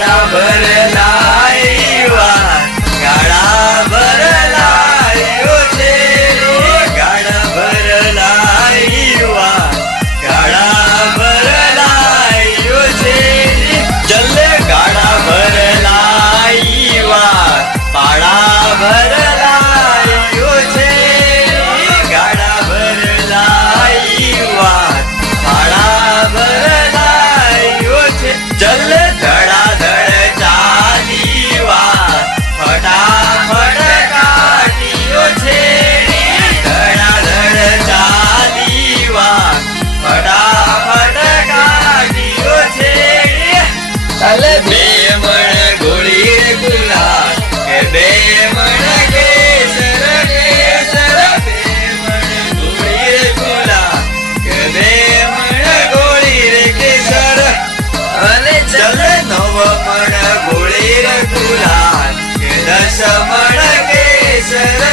गाडा भरला गाडा भरला छे गाडा भरला गाडा भरला छे चल गाडा भरला पाड़ा भरला छे गाडा भरला पाड़ा भरला छे चल धड़ाधड़ चाली फटाफट काटियो छे धड़ाधड़ चाली फटाफट काटियो छे चल बेमण गोली रे गुलाल के बेमण केसर केसर बेमण गोली रे गुलाल के बेमण गोली रे केसर अने चल नव मण गोली रे गुलाल के 10 मण केसर